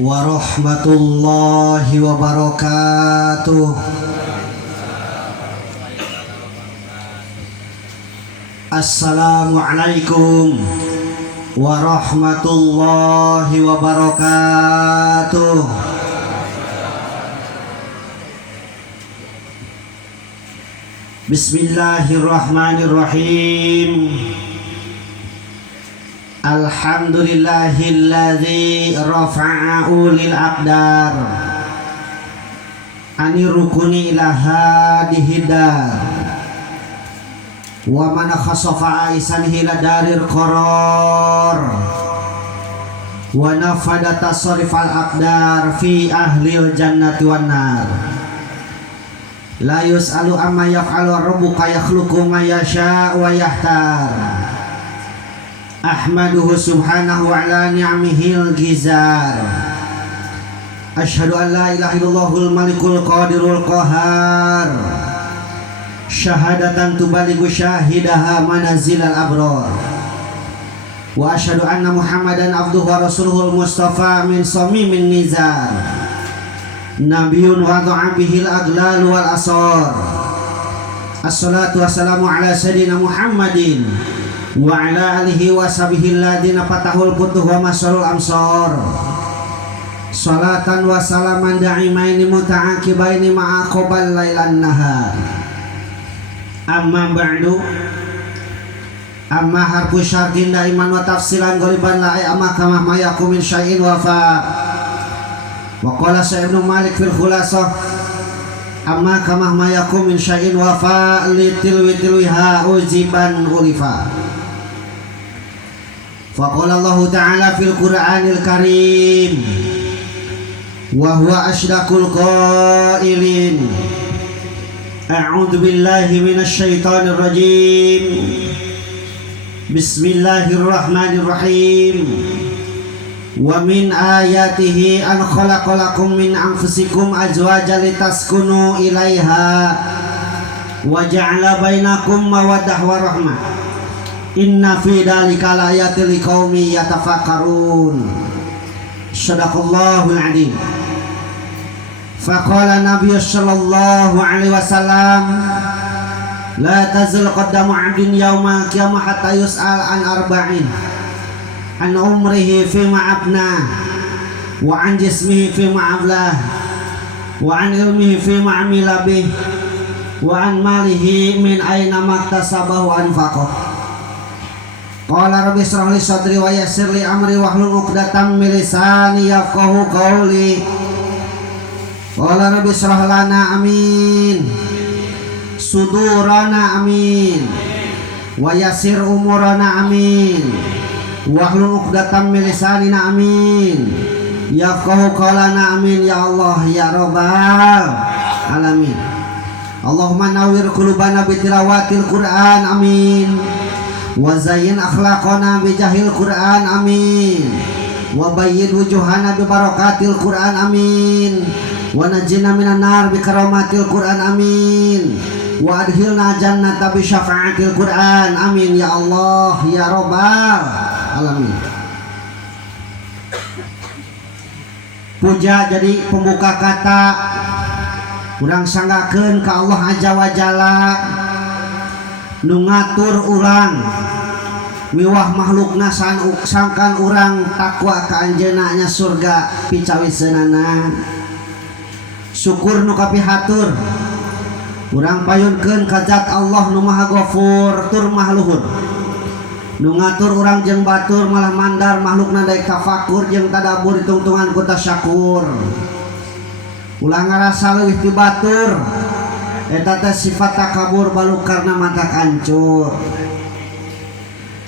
warahmatullahi wabarakatuh. Assalamualaikum warahmatullahi wabarakatuh. Bismillahirrahmanirrahim. Alhamdulillahilladzi rafa'a ulil aqdar ani rukuni ilaha dihidar wa man khasafa aisan hila darir qaror wa nafada tasrifal aqdar fi ahlil jannati wan nar la yus'alu amma yaf'alu rabbuka yakhluqu ma yasha wa yahtar. Ahmaduhu subhanahu wa ala ni'amihil gizar. Ashhadu an la ilaha illallahul malikul qadirul qahar. Syahadatan tubaligu syahidaha manazilal abrar. Wa ashhadu anna Muhammadan abduhu wa rasuluhul mustafa min samimin nizar. Nabiyun wada'a bihil aglal wal asar. Assalatu wassalamu ala sayyidina Muhammadin wa ala alihi wa sahbihi alladhina fatahul futuh wa masarul amsar. Salatan wa salaman da'imaini muta'aqibaini ma'aqobal lailan nahar. Amma ba'du. Amma harfu syartin da'iman wa tafsilan ghaliban la'i amma kamah mayakum min syai'in wafa. Wa qala Sa'id bin Malik fil khulasah amma kamah mayakum min syai'in wafa litilwiha uziban urifa. Faqala Allah Ta'ala fil Qur'anil Karim wa huwa asydaqul qailin a'udzu billahi minasy syaithanir rajim. Bismillahirrahmanirrahim. Wa min ayatihi an khalaqalakum min anfusikum azwajan litaskunu ilaiha wa ja'ala bainakum mawaddah wa rahmah. Inna fi dzalika laayatil liqaumin yatafakkarun. Shadaqallahul adzim. Faqala Nabi sallallahu alaihi wasallam la tazal qadamu 'abdin yaumal qiyamah hatta yus'al an arba'in. An umrihi fima abna wa an jismihi fima ablah wa an ilmihi fima amila bih wa an malihi min aina maktasabahu wa anfaqah. Qala rabbi shrah li sadri wa yassir li amri wahlul 'uqdatam min lisani yafqahu qawli. Qala rabbi shrah lana amin sudurana amin wa yassir umurana amin wahlul 'uqdatam min lisanina amin yafqahu qawlana amin ya Allah ya rabbal alamin. Allahumma nawwir qulubana bi tilawatil Qur'an amin wa zayyin akhlaqana bi jahil Qur'an amin wa bayyin wujuhana bi barakatil Qur'an amin wa najjina minan nar bi karamatil Qur'an amin wa adkhilna jannata bi syafa'atil Qur'an amin ya Allah ya rabbal alamin. Puja jadi pembuka kata urang sanggakeun ka Allah azza wa jalla nu ngatur urang miwah makhlukna sangkan urang takwa ka anjeunna nya surga picawiseunana. Syukur nu kapihatur urang payunkeun ka zat Allah nu Maha Ghafur tur Maha Luhur nu ngatur urang jeung batur malah mandar makhlukna daek tafakur jeung tadabur ditungtungan ku tasyakur. Ulah ngarasa leuwih ti batur eta teh sifat takabur balu karna mata kancur.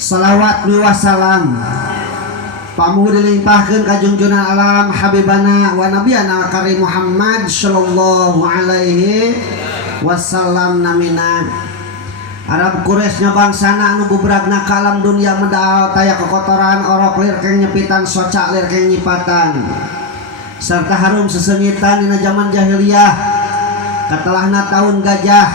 Salawat wa salam pamuh dilimpahkeun ka junjungan alam habibana wa nabiyana karim Muhammad sallallahu alaihi wasallam namina. Arab Quraisy bangsana anu bubragna ka alam dunia medal taya kekotoran orok lir keng nyepitan soca lir keng nyipatan serta harum sesengitan dina zaman jahiliyah. Katalahna tahun gajah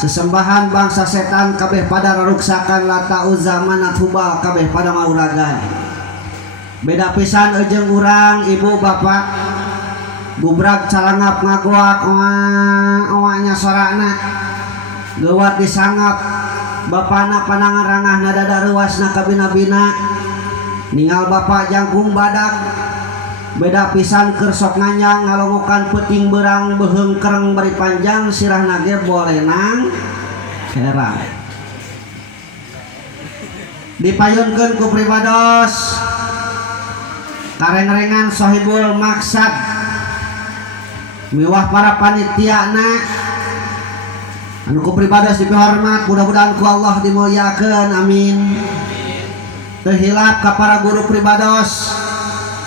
sesembahan bangsa setan kabeh pada raruksakan Lata Uzza Manat Hubal kabeh pada mauragan. beda pisan ejeng urang ibu bapak gubrak calangap ngagoak owanya sorana gewat disangap bapana panangan rangah nadada ruasna kabina-bina ningal bapak jangkung badak beda pisan kersok nganyang ngalongokan peting berang beheung kereng bari panjang sirah nage boleh nang herang dipayunkeun ku pribados kareng-rengan sohibul maksad miwah para panitiana anu ku pribados dipihormat mudah-mudahan ku Allah dimuliakeun amin teu hilap ka para guru pribados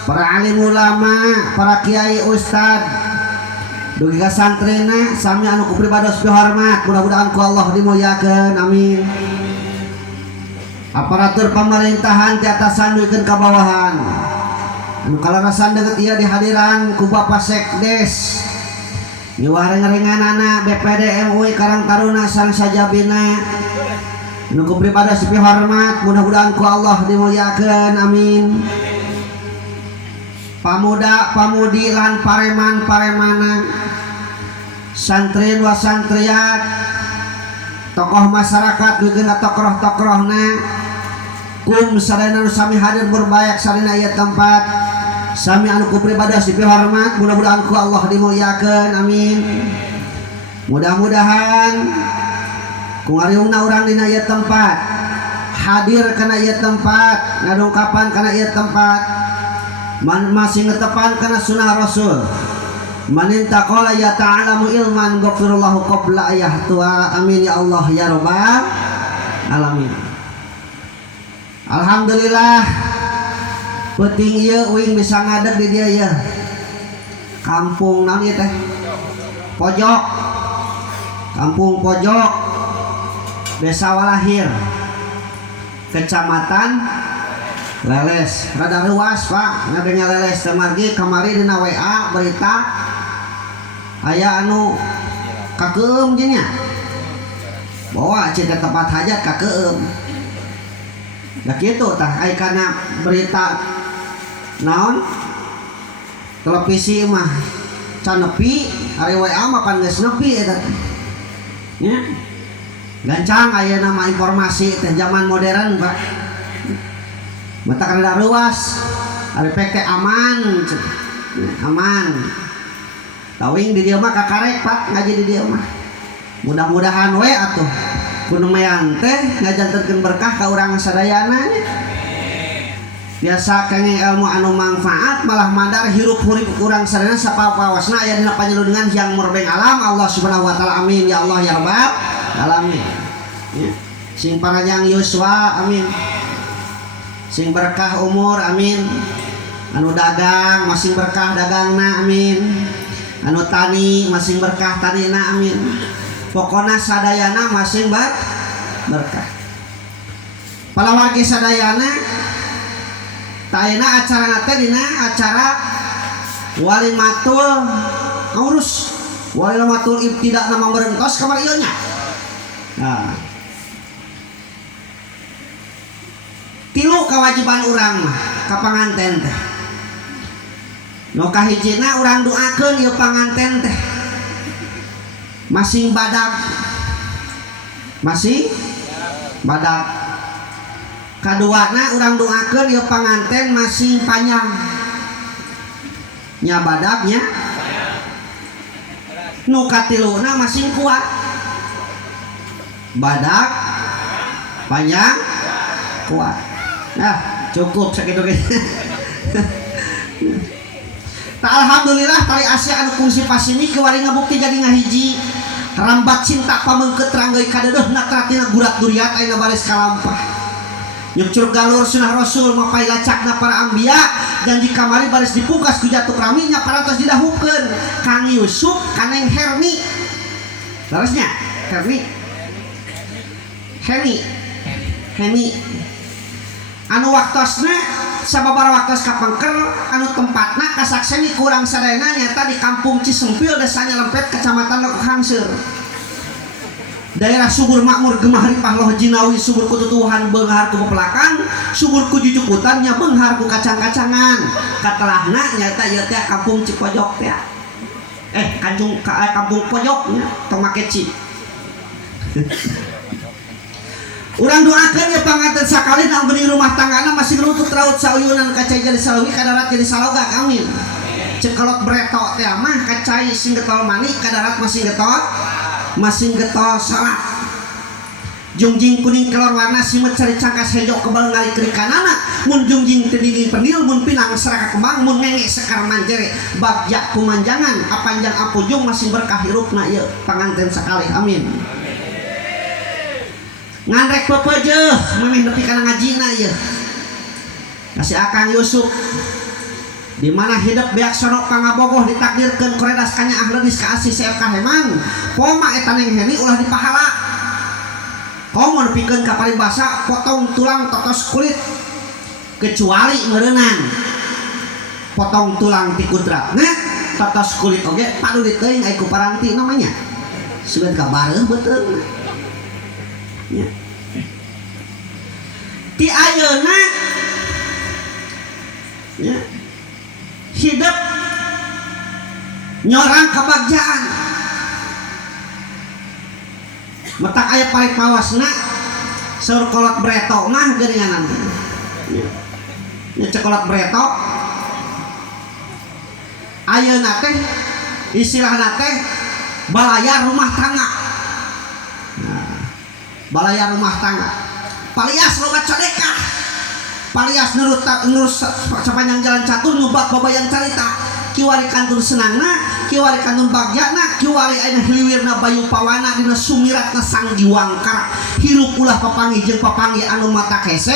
para alim ulama para kiai ustad dugi ka santrina sami anu ku pribados dihormat mudah-mudahan ku Allah dimuliakeun amin aparatur pemerintahan di atasan duikeun ka bawahan anu kalarasan deukeut ieu dihadiran ku Bapak Sekdes miwah reng-renganana BPD MUI Karang Taruna sang sajabina anu ku pribados dihormat mudah-mudahan ku Allah dimuliakeun amin pamuda pamudi lan pareman paremana santrin wa santriat tokoh masyarakat duikeun ka tokoh-tokohna kum sadayana nu sami hadir berbayak salina ieu tempat sami anu ku pribados dipihormat mudah-mudahan ku Allah dimuliakeun amin mudah-mudahan ku ngariungna urang dina ieu tempat hadir kana ieu tempat ngadongkapan kana ieu tempat masih ngetepan kana sunnah rasul maninta qala ya ta'alamu ilman ghafirullahu qabla ayah tua amin ya Allah ya rabbal alamin. Alhamdulillah penting ieu uing bisa ngadeg di dia ya kampung naon ieu teh pojok kampung pojok desa Walahir kecamatan Leles rada ruas Pak ngadengnya Leles temargi kamari dina WA berita aya anu kakeum nya bawa cita tempat hajat kakeum ya gitu tah ai kana berita naon televisi mah can nepi ari WA mah pan geus nepi eta nya gancang aya nama informasi teh zaman modern Pak mata kada ruas ari peke aman aman tawing di dieu mah kakarek Pak ngaji di dieu mah mudah-mudahan we atuh kudu meyan teh ngajanterkeun berkah ka urang sadayana biasa kenging ilmu anu manfaat malah madar hirup hurip urang sadayana sapawasna aya dina panyelungan yang murbeng alam Allah Subhanahu wa taala amin ya Allah ya rabbal alamin ya. Sing panjang yuswa amin sing berkah umur amin anu dagang masing berkah dagangna amin anu tani masing berkah tanina amin pokona sadayana masing berkah palawargi sadayana taina acara teh dina acara walimatul ngurus walimatul ibtidak nama berentos kamar ieu nya nah tilu kewajiban urang mah ka panganten teh nu kahijina urang doakeun ieu panganten teh masing badak kaduana urang doakeun ieu panganten masing panjang nya badaknya nu katiluna masing kuat badak panjang kuat nah cukup sakitu ge ta alhamdulillah tali Asia anu kungsi pasimi kewari ngabukti jadi ngahiji rambat cinta pamengkeut ranggeui kadeudeuna tratina gurat duriat ayeuna baris kalampah nyucur galur sunah rasul mapai lacakna para anbiya janji kamari baris dipungkas ku jatuh raminya parantos didahukeun Kang Yusuf kaneng Hermi terusnya Hemi anu waktosna sababaraha waktos kapengker anu tempatna kasakseni kurang sadayana nyata di kampung Cisempil desa Nyelempet kecamatan Lekuk Hangseur daerah subur makmur gemah ripah loh jinawi subur kututuhan beunghar ku pepelakan subur ku jujukutan nya beunghar ku kacang-kacangan katelahna nyata ieu teh kampung Cipojok teh kampung pojok nya tong make ci urang doakeun ya panganten sakali naon bening rumah tanggana masih nurutut raut sauyunan kacai jadi salawi kadarat jadi saloga amin cekelot breto teh mah kacai sing getol mani kadarat masih getol salah jungjing kuning kelor warna simet cari cangkas hejo kebal ngali kiri kanana mun jungjing tedini penil mun pinang seraka kembang mun ngenge sekar manjere bagja kumanjangan apanjang apujung masih berkah hirupna ieu panganten sakali amin ngandrek pepejeuh memeh nepi kana ngajina ieu kasih Akang Yusuf di mana hidup beak sono pangabogoh ditakdirkeun koredas kanya ahleudis ka asih CF Kaheman poma eta neng heni ulah dipahala komo nepikeun ka paribasa potong tulang totos kulit kecuali ngeureunang potong tulang ti kudratna totos kulit oge paduli teuing aya ku paranti namanya sugan ka bareuh beuteung ya ti ayeuna ya hidup nyorang kebagjaan metak aya parit mawasna saur kolot breto mah geuninganan nya cekolot breto ayeuna teh istilahna teh balaya rumah tangga balaya rumah tangga palias loba codekah palias nurut sepanjang jalan catur ngebak babayan carita kiwari kantun senangna kiwari kantun bagyana kiwari aina hiliwirna bayu pawana dina sumiratna sang jiwangkara hirup ulah papangi jeung papangi anu mata kese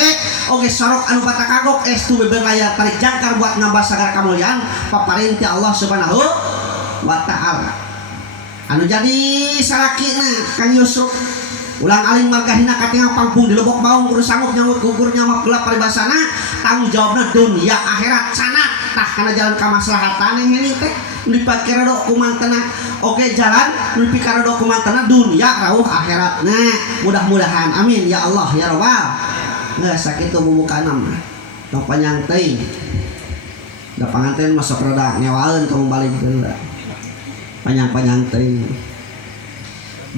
oge sorok anu mata kagok estu beber layar tarik jangkar buat nambah sagar kamuliaan paparinti Allah subhanahu wa ta'ala anu jadi sarakina Kang Yusuf ulang alim margahina katingal pangpung di Lubuk Baung kudu sanggup nyambut gugur nyamak gelap paribasana tanggung jawabna dunia akhirat sanat tah kana jalan kamaslahatan yang ini teh dipakira do kumantena oke jalan dipikara do kumantena dunia rawuh akhirat nah mudah-mudahan amin ya Allah ya Rabbal nggak sakitu bubuka enam tong panjang teuing da panganten masuk rada ngewaeun tong balik heula panjang-panjang teuing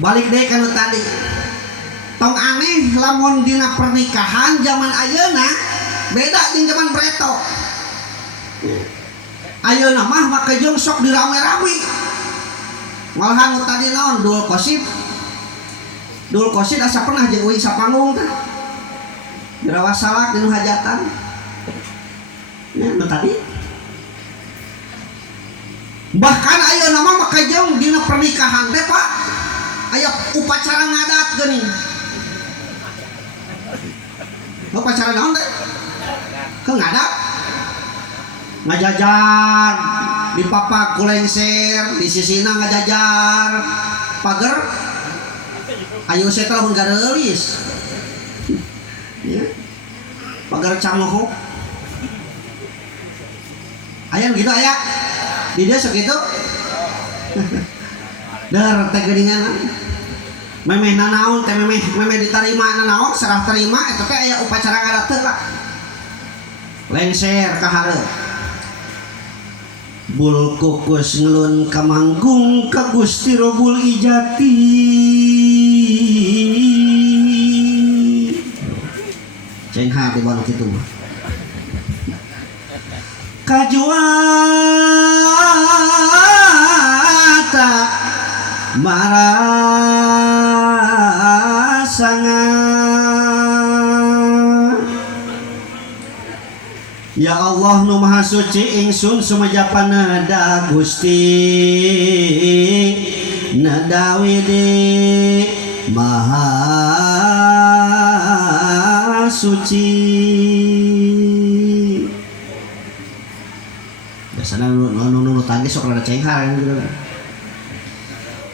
balik deui kana tadi tong aneh lamun dina pernikahan zaman ayeuna beda jeung zaman breto ayeuna mah make jeung sok dirame-rame malahan tadi naon dul kosid asa pernah jeung uing sapanggung teh dirawas salak dinu hajatan ya nu tadi bahkan ayeuna mah make jeung dina pernikahan teh Pak aya upacara ngadat geuning upacara naon teh ke ngadat ngajajar di papak kulengser di sisina ngajajar pager ayo setelah mun gareulis ya pager camoho aya gitu aya di dia segitu dar teh geuningan memeh nanaon teh memeh diterima nanaon serah terima eta teh aya upacara ngadat teh lah lengser ka hareup bul kukus ngelun kamanggung ka Gusti Robul Ijati ceng hati baru kitu mah kajuata marasanga ya Allah nu maha suci ingsun sumajapana da Gusti nadawidi maha suci biasana nu tangis sok rada cenghar gitu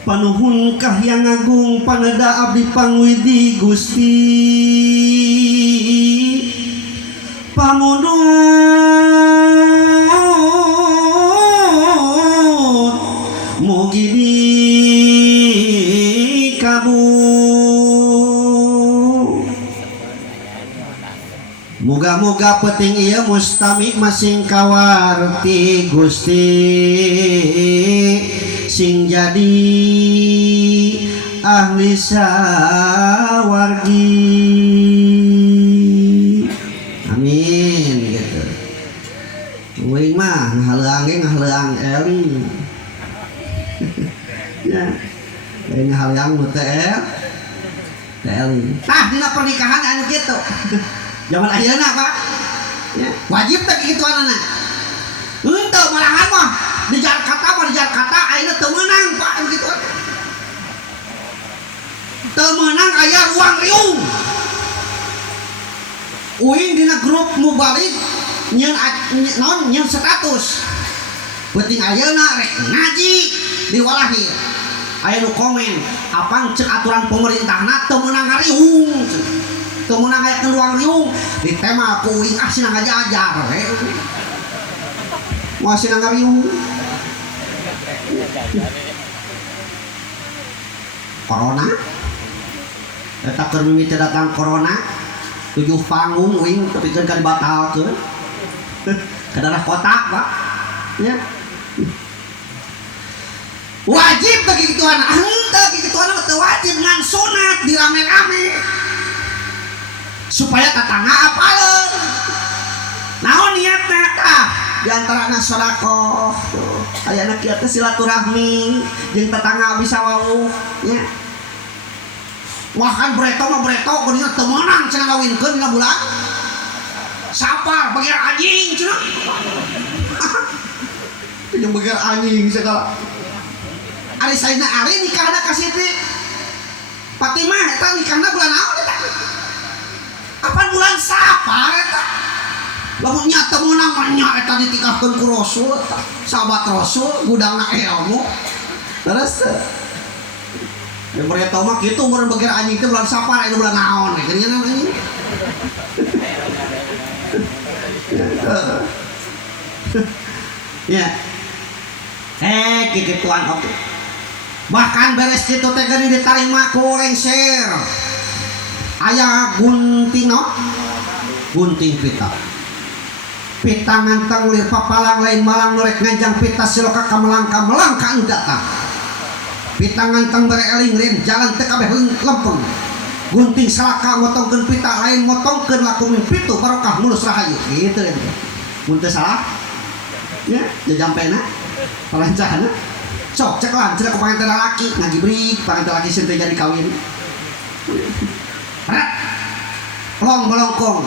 panuhun kahyang agung panada abdi pangwidi Gusti pamundut mugi dikabul muga-muga penting ieu mustami masing kawarti Gusti sing jadi ahli sawargi. Amin gitu. Uing mah ngahaleang Eli. Ya. Ngahaleang muter Eli. Tah dina pernikahan anu kitu. Zaman ayeuna Pak. Ya, wajib teh kitu anana. Henteu malahan mah di Jakarta ayeuna teu meunang Pak kitu. Teu meunang aya ruang riung. Uing dina grup mubalik nyeun status. Penting ayeuna rek ngaji di Walahir. Aya nu komen, apang cek aturan pemerintahna teu meunang ngariung. Teu meunang aya ruang riung di tema ku uing asina ngajajar we. Moal asina ngariung. Corona. Eta keur mimiti datang corona. 7 panggung uing tapi kan dibatalkeun. Ke daerah kota, Pak. Ya. Wajib bagi kituan, henteu kituan teu wajib ngan sunat dirame-rame supaya tetangga apaleun. Naon niatna tah di antarana sedekah tuh aya kieu teh silaturahmi jeung tetangga bisa wawuh nya. Wah kan breto kudinya teu meunang cenah ngawinkeun dina bulan Sapar bagir anjing cenah. Jeung bagir anjing segala. Ari saena ari nikahna ka Siti Fatimah eta nikahna bulan naon eta? Apa bulan Sapar eta? Lamun nya teu meunang mah nya eta ditikahkeun ku Rasul, sahabat Rasul, gudangna ilmu. Terus yang mereka mah kitu mun bagir anjing teh bulan Sapar aya bulan naon we geuningan anjing. Ya. Kikituan oke. Bahkan beres kitu teh geus ditarima ku lengser. Aya gunting pita. Pita ngantang lir papalang lain malang norek nganjang pita siloka kamelang ka anu datang. Pita ngantang bare eling rin jalan teh kabeh lempeng. Gunting salaka motongkeun pita lain motongkeun lakumin pitu barokah mulus rahayu. Gitu ya. Mun teu salah. Ya, jajampena. Palancahana. Sok cek lan cenah ku panganten lalaki ngagibrik panganten lalaki sing teh jadi kawin. Long bolongkong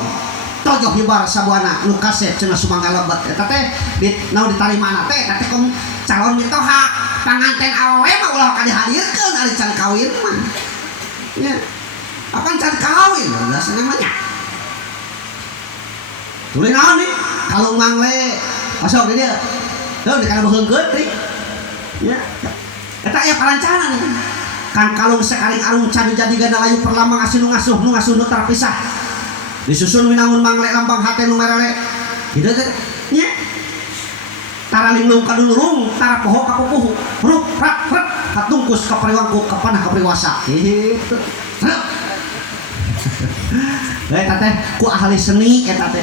tojoh hibar sabuana nu kasep cenah sumangga lebat eta teh naon ditarimana teh eta teh calon mitoha panganten awewe mah ulah ka dihadirkeun ari can kawin mah. Ya. Akan can kawin biasa namanya. Tuluy naon nih? Kalung mangle masuk di dia. Tuh di kana beheungkeun teh. Ya. Eta aya palancana nih. Kan kalung sekaring arung can jadi ganda layu perlama ngasuh nu terpisah. Disusun winangun mangle lambang hate nu merere. Kitu teh. Nya. Tara linglung ka dulurung, tara poho ka pupuh. Ruk rak katungkus ka priwangku ka panah ka priwasa. Kitu. Eta teh ku ahli seni eta teh.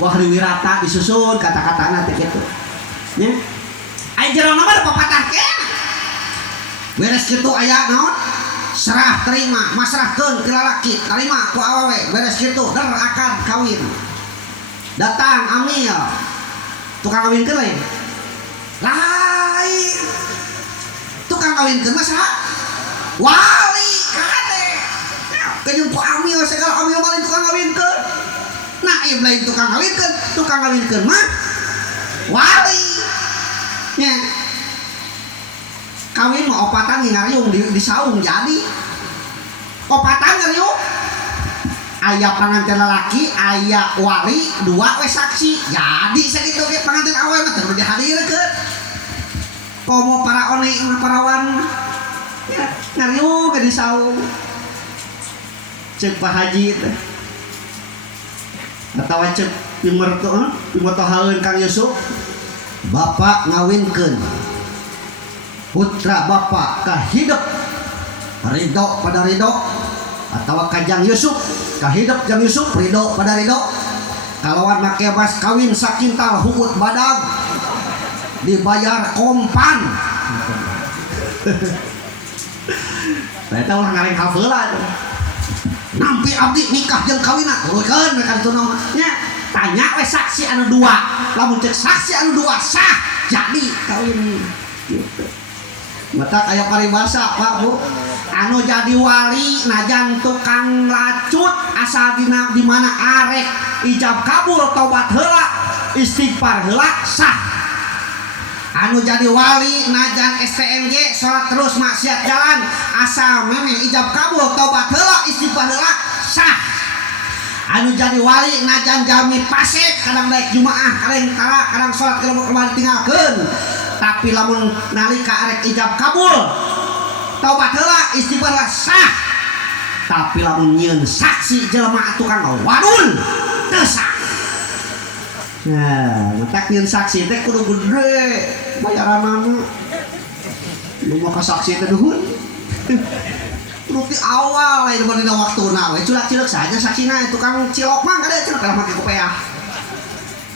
Ku ahli wirata disusun kata-katana teh kitu. Nya. Ai jerona mah papatah ke. Beres kitu aya naon? Serah terima, masrahkeun ke lalaki, terima ku awewe. Beres kitu der akan kawin. Datang amil. Tukang kawinkeun lain. Lain. Tukang kawinkeun mah saha? Wali kade. Kayung ku amil segala amil balik tukang kawinkeun. Nah, ieu lain tukang kawinkeun mah wali. Nya. Kawin mah opatan ngariung di saung jadi. Opatan ngariung. Aya panganten lalaki, aya wali, 2 we saksi. Jadi sakitu ge panganten awewe mah teu dihadirkeun. Komo para oni parawan ya ngariung ke di saung. Cek Pak Haji teh. Atawa cek pimotohaeun Kang Yusuf. Bapak ngawinkeun putra bapak kahidep ridho pada ridho, atau kajang Yusuf kahidep jang Yusuf ridho pada ridho, kalawan make mas kawin sakintal hukut badag dibayar kompan. Eta ulah ngareng haveula nampi abdi nikah jeung kawinna turunkeun mereka tunang nya tanya we saksi anu dua lamun cek saksi anu dua sah jadi kawin gitu. Mata kayak paribasa Pak Bu anu jadi wali najan tukang lacut asal dina di mana arek ijab kabul tobat heula istighfar heula sah. Anu jadi wali najan STMJ salat terus maksiat jalan asal memeh ijab kabul tobat heula istighfar heula sah. Anu jadi wali najan jami pasek kadang daek jumaah kadang salat kemana ditinggalkeun tapi lamun nalika arek ijab kabul tobat heula istighfar heula sah. Tapi lamun nyieun saksi jelema tukang wadul teu sah. Nah, ngetek nyieun saksi teh kudu gede bayaran mah. Lu mau ka saksi teh duhun. Rupi awal lain dina waktuna we culak-culak saja saksina tukang cilok mah kada cenah kada make kopiah.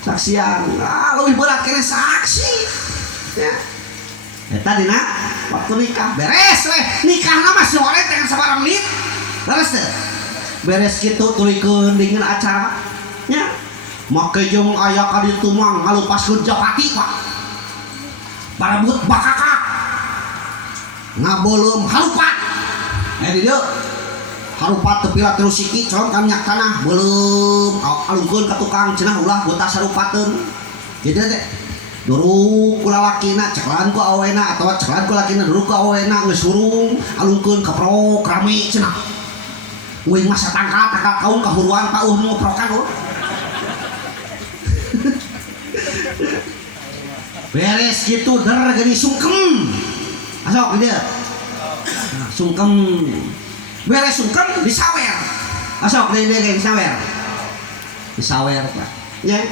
Saksian, leuwih berat kene saksi. Ya. Eta dina waktu nikah beres we. Nikahna mah sore teh sabaraha menit. Beres teh. Beres kitu tulikeun dingin acara. Nya. Make jeung aya ka ditu mah ngalupaskeun japati Pak. Parebut bakakak. Ngabeuleum harupat. Di dieu harupat teu pila terus siki coron ka minyak tanah beuleum alungkeun ka tukang cenah ulah buta sarupateun. Kitu teh. Duruk ku lalakina ceklan ku awena atawa ceklan ku lakina duruk ku awena geus surung alungkeun ka prok rame cenah. Uing mah satangkat kaum kahuruan pauh nu ngoprokan oh. Beres gitu der gini sungkem asok dia sungkem beres sungkem disawer asok dia disawer Pak ya.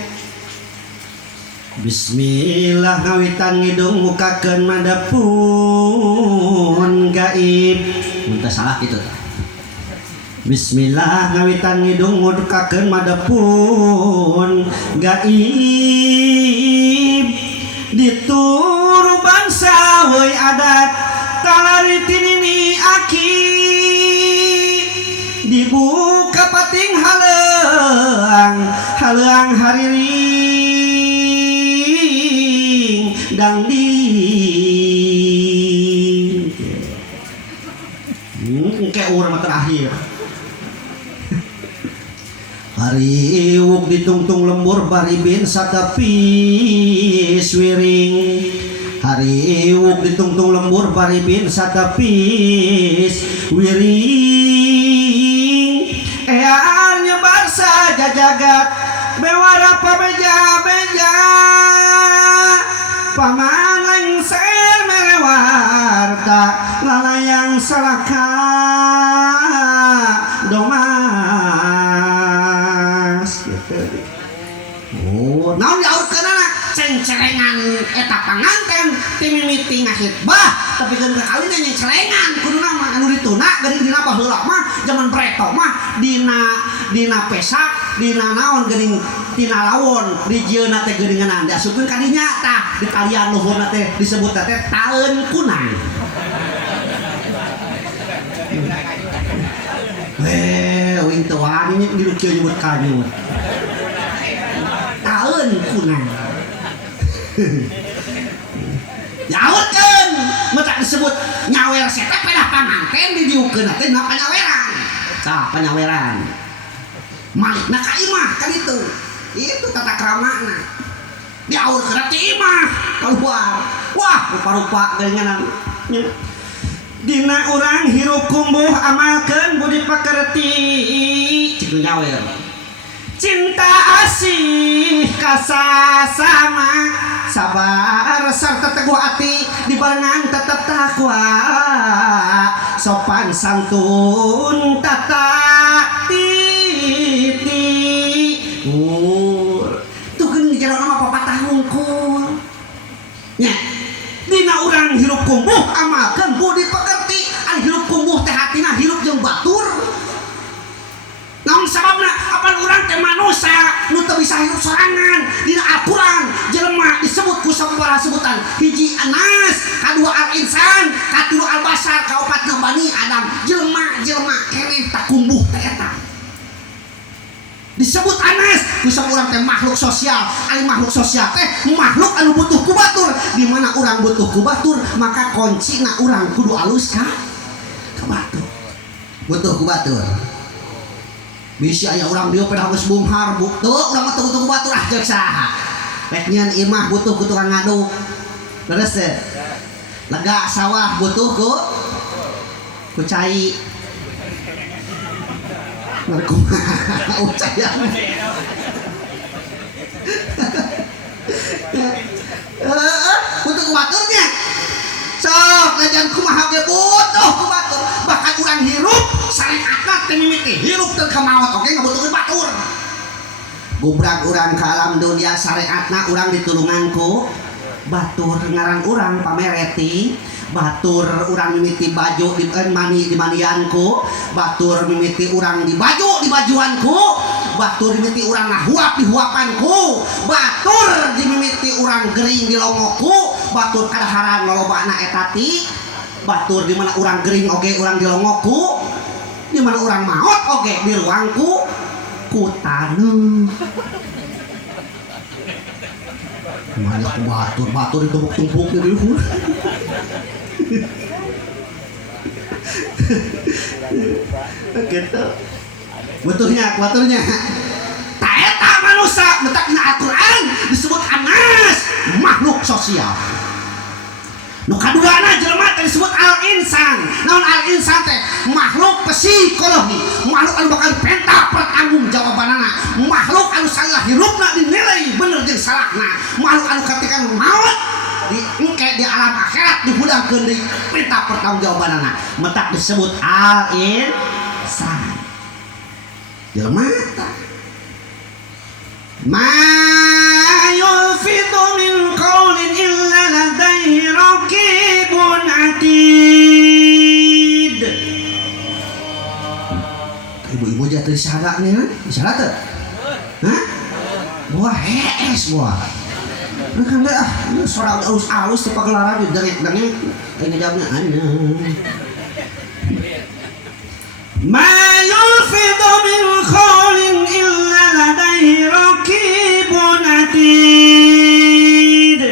Bismillah ngawitan ngidung mukakeun madapun gaib muntah salah gitu ta. Bismillah ngawitan ngidung mukakeun madapun gaib ditur bangsa we adat talaritin ini aki dibuka pating haleang hariring dangding kayak urang terakhir hariwuk ditungtung lembur baribin satapis wiring hariwuk ditungtung lembur baribin satapis wiring ean nyebar saja jagat bewara pabeja-beja paman lengser melewarta lalayang salaka domas gitu. Oh, naon diaurkeun anak ceng-celengan eta panganten ti mimiti ngahitbah tapi keun kakawin nya celengan kuduna mah anu dituna geuning dina baheula mah zaman preto mah dina pesak dina naon geuning tina lawon dijieuna teh geuningan diasupkeun ka dinya tah di kalian luhurna teh disebut teh taeun kunang. Wing teu wani di kieu nyebut kanyu. Taeun kunang. Nyaurkeun, mata disebut nyawer seteh pedah panganten didiukeun teh na panyaweran. Tah panyaweran. Malikna ka imah kan itu. Itu tata kramana. Diaurkeun ti imah keluar. Wah, rupa-rupa geuningan. Dina urang hirup kumbuh amalkeun budi pakerti cik nyawer cinta asih kasasama sabar sarta teguh ati dibarengan tetep takwa sopan santun tata titi tuh geuning di jero nama papatah hungkul nya dina urang hirup kumbuh amalkeun budi pekerti an hirup kumbuh teh hatina hirup jeung batur naon sababna apan urang teh manusia nu teu bisa hidup sorangan. Dina Al-Quran jelema disebut ku sabaraha sebutan. Hiji Anas, kadua Al-Insan, katilu Al-Basar, kaopatna Bani Adam. Jelema keneh tak kumbuh teh eta. Disebut Anas ku urang teh makhluk sosial. Ari makhluk sosial teh makhluk anu butuh ku batur. Di mana urang butuh ku batur, maka kuncina urang kudu alus ka batur. Butuh ku batur. Bisi aya urang dieu pada geus bunghar teu urang mah butuh ku batur ah jeung saha. Rek nyeun imah butuh ku tukang ngaduk. Leres teh. Lega sawah butuh ku cai. Kumaha ucaya butuh ku baturnya sok lajan kumaha ge butuh ku batur bahkan urang hirup syariatna teh mimiti hirup teu ka maot oge ngabutuhkeun batur gubrak urang ka alam dunia syariatna urang ditulungan ku batur ngaran urang pamereti batur urang mimiti baju di manianku batur mimiti urang di baju di bajuanku batur mimiti urang ngahuap di huapanku batur dimimiti urang gering di longokku batur kadaharan lolobana etati batur di mana urang gering oge urang di longokku di mana urang maot oge di ruangku ku taneuh banyak batur ditumpuk-tumpuk di luhur. Gitu. Baturnya. Ta eta manusia betakna Al-Qur'an disebut Anas, makhluk sosial. Nu kaduana jelema teh disebut Al-Insan. Naon Al-Insan teh? Makhluk psikologi, makhluk anu bakal penta pertanggung jawabanana, makhluk anu salah hirupna dinilai bener jeung salahna, makhluk anu ketika maut di engke di alam akhirat dihudangkeun deui penta pertanggung jawabanana. Metak disebut Al-Insan. Jelema tah ma yulfidu min qaulin illa ladaihi raqibun atid. Ibu-ibu jatuh di syahadat nih, di syahadat tuh? Hah? Buah hees buah. Ini kan deh ini suara halus di pagelaran di dengit-dengit. Ini jawabnya ma yulfidu min qaulin illa ladaihi raqibun atid.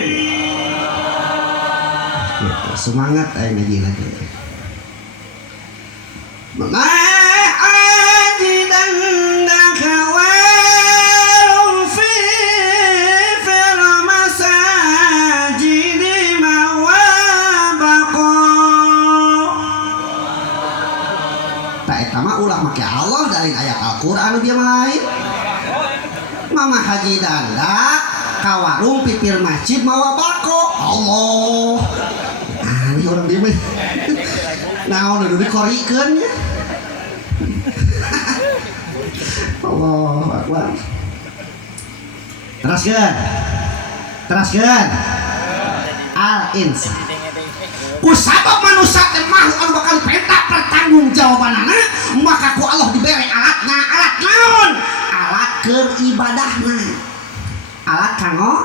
Semangat ayo ngaji lagi. Ma'ajidannaka warum fi fil masajidi mawabaqa. Tak etama ulah make Allah dari ayat Al-Qur'an dia lain. Mama Haji Danda kawarung pipir masjid mawabako Allah. Ini orang dia mah. Nah, udah dikorikeun ya. Allahu Akbar. Teraskeun. Al-Insan. Ku sabab manusia teh makhluk anu bakal penta pertanggung jawabanana, maka ku Allah dibere alatna, alat naon? Alat keur ibadahna. Alat kanggo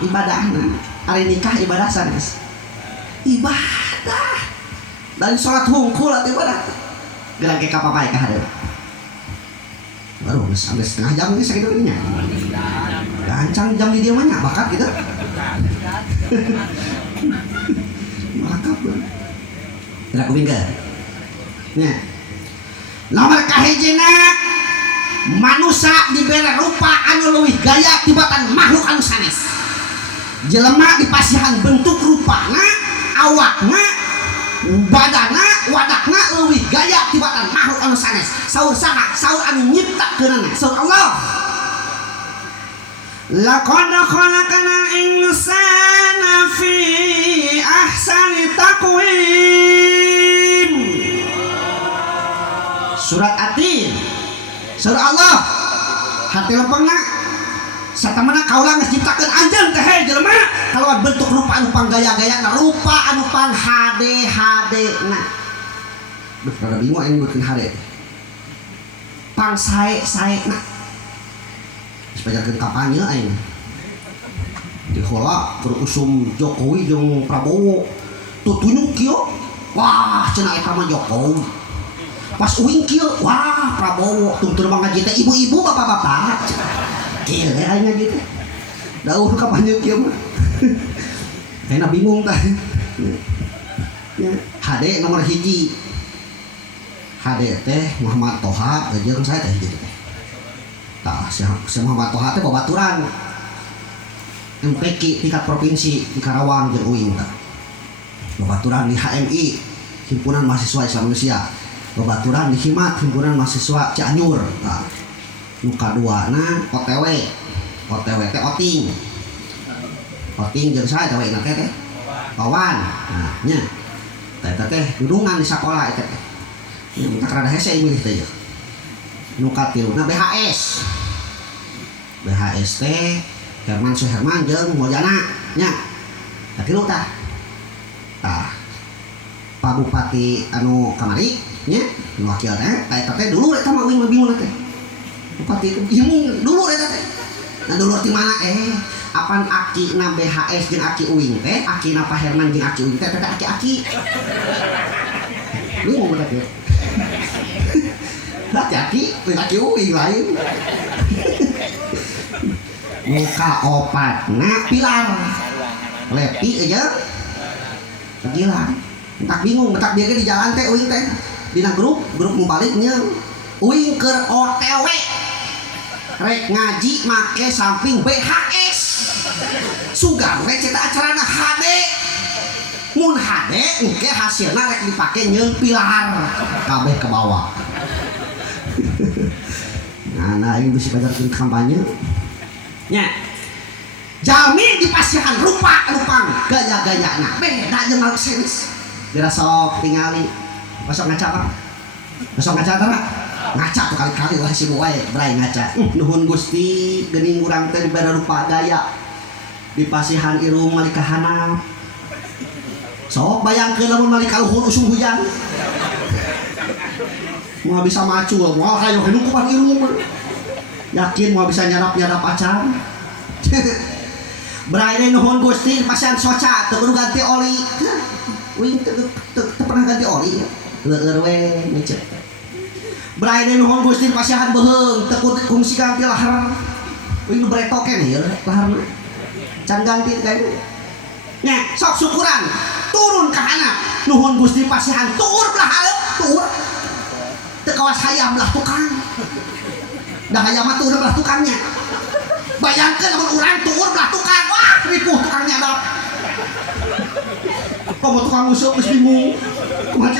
ibadahna. Ari nikah ibadah sanes. Ibadah dari sholat hungkul atau ibadah gelang ke kapapai kah ada baru sampai setengah jam ini saya gitu nya gancang jam di dia mana bakat gitu bakat tidak kupingkan nya nomor kahijina manusia diberi rupa anu leuwih gaya tibatan makhluk anu sanes jelema dipasihan bentuk rupana awakna badana wadakna leuwih gaya tibatan makhluk anu sanes saur saha saur anu nyiptakeunana saur Allah laqad khalaqnal insana fi ahsani taqwim surat Atin saur Allah hati lempengna satamana kaulah ngeciptakeun anjeun teh he jelema kalau bentuk rupa anu panggaya-gayana rupa anu pang HD nah duh rada bingung aing bikin HD pang sae nah sepajakeun kampanye aing dihola keur usum Jokowi jeung Prabowo tuh tunjuk kieu wah cenah eta mah Jokowi pas uing kieu wah Prabowo tungtur mah ngaji teh ibu-ibu bapak-bapak kieu aing ngaji teh dauh kampanye kieu mah ayeuna bingung tah ya HD nomor hiji HD teh Muhammad Toha jeung saya teh hiji teh tah si Muhammad Toha teh babaturan MPK tingkat provinsi di Karawang jeung uing tah babaturan di HMI Himpunan Mahasiswa Islam Indonesia babaturan di Himat Himpunan Mahasiswa Cianjur nah nu kaduana OTW teh oting jeung saya teh na teh Wawan nah nya teh dudungan di sakola eta teh tak rada hese milih teh nu katiuna BHS teh Herman Suherman jeung Mojana nya katilu tah Pak Bupati anu kamari nya nu wakil teh eta teh dulu eta mah uing bingung teh bupati itu bingung dulu eta teh nah dulu di mana apan aki na BHS jeung aki uing teh aki na Pak Herman jeung aki uing teh aki lu mau teh hati-hati aki uing lain muka opatna pilar lepi aja gila tak bingung tak biar di jalan teh uing teh dina grup mau baliknya uing keur OTW rek ngaji make samping BHS sugan we cetak acarana HD mun HD engke hasilna rek dipake nyeun pilar kabeh ke bawah nah ini bisa pajarkeun kampanye nya jami di pasihan rupa-rupang gaya-gayana beda jeung Mercedes dira sok tingali besok ngaca tara ngaca tuh kali-kali wah si wae bray ngaca nuhun Gusti geuning urang teh beda rupa gaya di pasihan irung malikahana sok bayangkeun lamun malika luhur usum hujan mau bisa macu mau hayo hidupan irung yakin mau bisa nyadap acan bray nuhun Gusti pasihan soca teu kudu ganti oli wing teu pernah ganti oli leueur we ngecek bray nuhun Gusti pasihan beheung teu kudu kungsi ganti lahar wing nu bretok keneh laharna can ganti kae nya sok syukuran turun ka anak nuhun Gusti pasihan tuur belah haleup tuur teu kawas hayam belah tukang dah hayam mah tuur belah tukangnya bayangkeun lamun urang tuur belah tukang wah ripuh tukang nyadap. Kok tukang usuk geus bingung. Kumaha